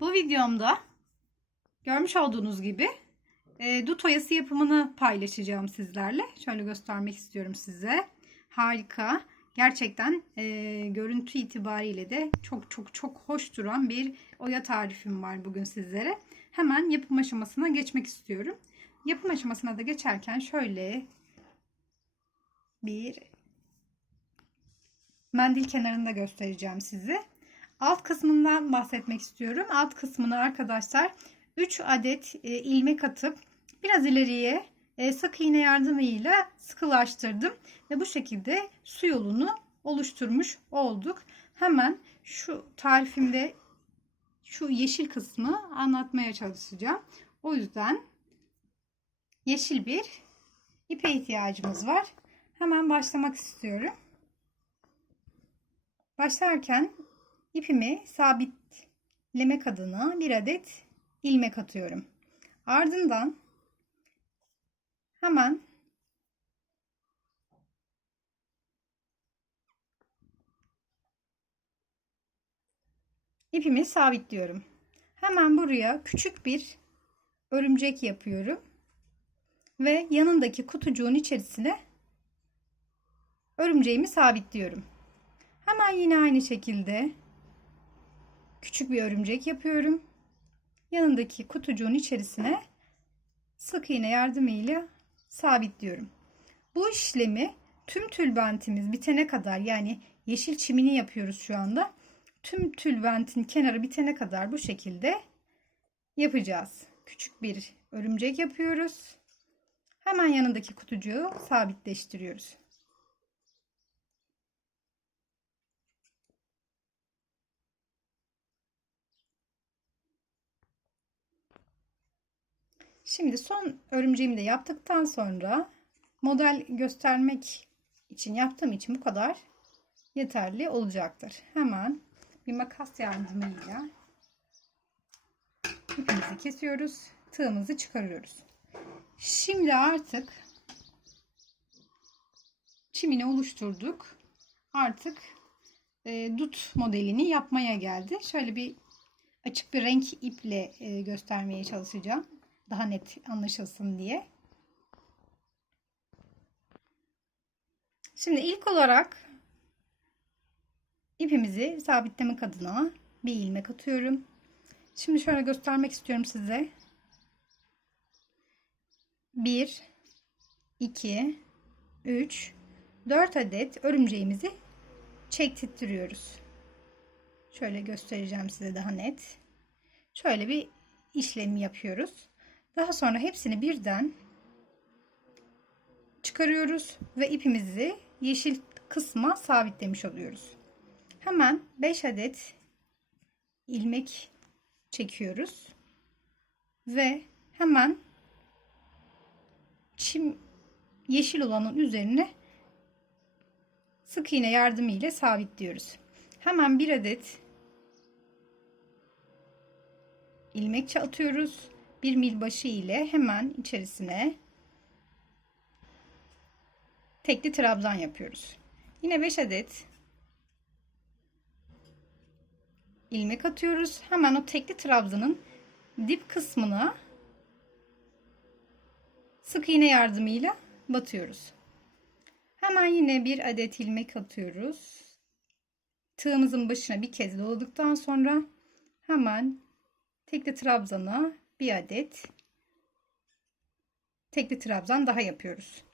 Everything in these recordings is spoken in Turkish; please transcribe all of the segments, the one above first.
Bu videomda görmüş olduğunuz gibi e, dut oyası yapımını paylaşacağım sizlerle. Şöyle göstermek istiyorum size. Harika. Gerçekten e, görüntü itibariyle de çok çok çok hoş duran bir oya tarifim var bugün sizlere. Hemen yapım aşamasına geçmek istiyorum. Yapım aşamasına da geçerken şöyle bir mendil kenarında göstereceğim size. Alt kısmından bahsetmek istiyorum. Alt kısmını arkadaşlar 3 adet e, ilmek atıp biraz ileriye e, sık iğne yardımıyla sıkılaştırdım ve bu şekilde su yolunu oluşturmuş olduk. Hemen şu tarifimde şu yeşil kısmı anlatmaya çalışacağım. O yüzden yeşil bir ipe ihtiyacımız var. Hemen başlamak istiyorum. Başlarken ipimi sabitlemek adına bir adet ilmek atıyorum. Ardından hemen ipimi sabitliyorum. Hemen buraya küçük bir örümcek yapıyorum. Ve yanındaki kutucuğun içerisine örümceğimi sabitliyorum. Hemen yine aynı şekilde küçük bir örümcek yapıyorum. Yanındaki kutucuğun içerisine sık iğne yardımıyla sabitliyorum. Bu işlemi tüm tülbentimiz bitene kadar yani yeşil çimini yapıyoruz şu anda. Tüm tülbentin kenarı bitene kadar bu şekilde yapacağız. Küçük bir örümcek yapıyoruz. Hemen yanındaki kutucuğu sabitleştiriyoruz. Şimdi son örümceğimi de yaptıktan sonra model göstermek için yaptığım için bu kadar yeterli olacaktır. Hemen bir makas yardımıyla ipimizi kesiyoruz. Tığımızı çıkarıyoruz. Şimdi artık çimini oluşturduk. Artık e, dut modelini yapmaya geldi. Şöyle bir açık bir renk iple e, göstermeye çalışacağım daha net anlaşılsın diye. Şimdi ilk olarak ipimizi sabitlemek adına bir ilmek atıyorum. Şimdi şöyle göstermek istiyorum size. 1 2 3 4 adet örümceğimizi çektirtiyoruz. Şöyle göstereceğim size daha net. Şöyle bir işlem yapıyoruz. Daha sonra hepsini birden çıkarıyoruz ve ipimizi yeşil kısma sabitlemiş oluyoruz. Hemen 5 adet ilmek çekiyoruz ve hemen çim yeşil olanın üzerine sık iğne yardımıyla sabitliyoruz. Hemen bir adet ilmek atıyoruz bir mil başı ile hemen içerisine tekli trabzan yapıyoruz. Yine 5 adet ilmek atıyoruz. Hemen o tekli trabzanın dip kısmına sık iğne yardımıyla batıyoruz. Hemen yine bir adet ilmek atıyoruz. Tığımızın başına bir kez doladıktan sonra hemen tekli trabzana bir adet tekli trabzan daha yapıyoruz.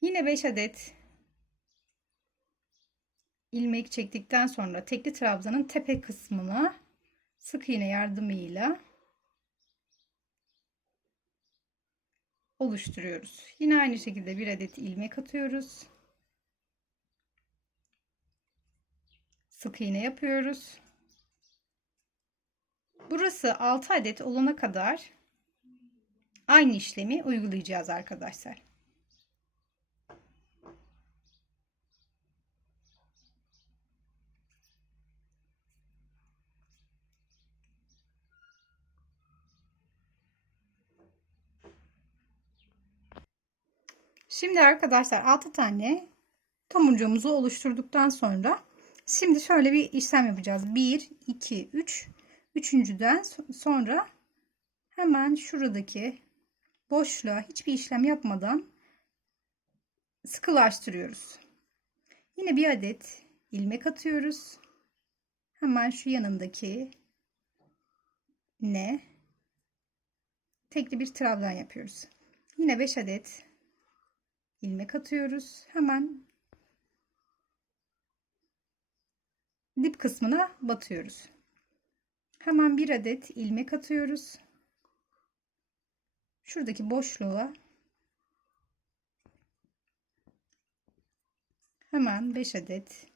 Yine 5 adet ilmek çektikten sonra tekli trabzanın tepe kısmına sık iğne yardımıyla oluşturuyoruz. Yine aynı şekilde bir adet ilmek atıyoruz. Sık iğne yapıyoruz. Burası 6 adet olana kadar aynı işlemi uygulayacağız arkadaşlar. Şimdi arkadaşlar 6 tane tomurcuğumuzu oluşturduktan sonra şimdi şöyle bir işlem yapacağız. 1, 2, 3, Üçüncüden so- sonra hemen şuradaki boşluğa hiçbir işlem yapmadan sıkılaştırıyoruz. Yine bir adet ilmek atıyoruz. Hemen şu yanındaki ne tekli bir trabzan yapıyoruz. Yine 5 adet ilmek atıyoruz. Hemen dip kısmına batıyoruz. Hemen bir adet ilmek atıyoruz. Şuradaki boşluğa hemen 5 adet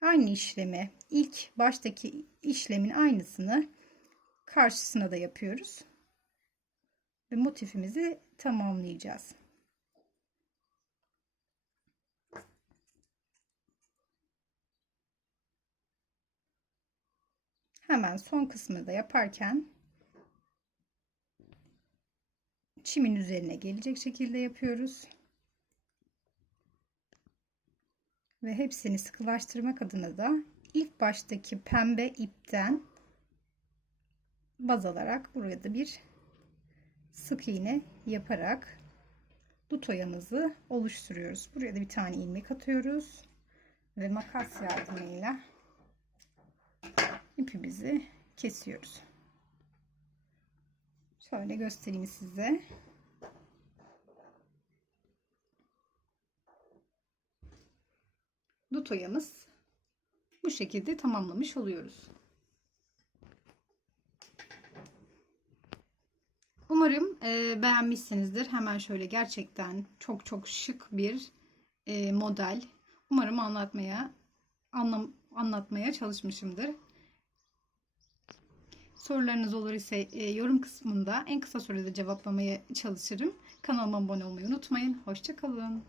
aynı işlemi ilk baştaki işlemin aynısını karşısına da yapıyoruz. Ve motifimizi tamamlayacağız. Hemen son kısmını da yaparken çimin üzerine gelecek şekilde yapıyoruz. Ve hepsini sıkılaştırmak adına da ilk baştaki pembe ipten baz alarak buraya da bir sık iğne yaparak dut oyamızı oluşturuyoruz. Buraya da bir tane ilmek atıyoruz ve makas yardımıyla ipimizi kesiyoruz. Şöyle göstereyim size. Dut oyamız bu şekilde tamamlamış oluyoruz. Umarım e, beğenmişsinizdir. Hemen şöyle gerçekten çok çok şık bir e, model. Umarım anlatmaya anlam, anlatmaya çalışmışımdır. Sorularınız olur ise e, yorum kısmında en kısa sürede cevaplamaya çalışırım. Kanalıma abone olmayı unutmayın. Hoşçakalın.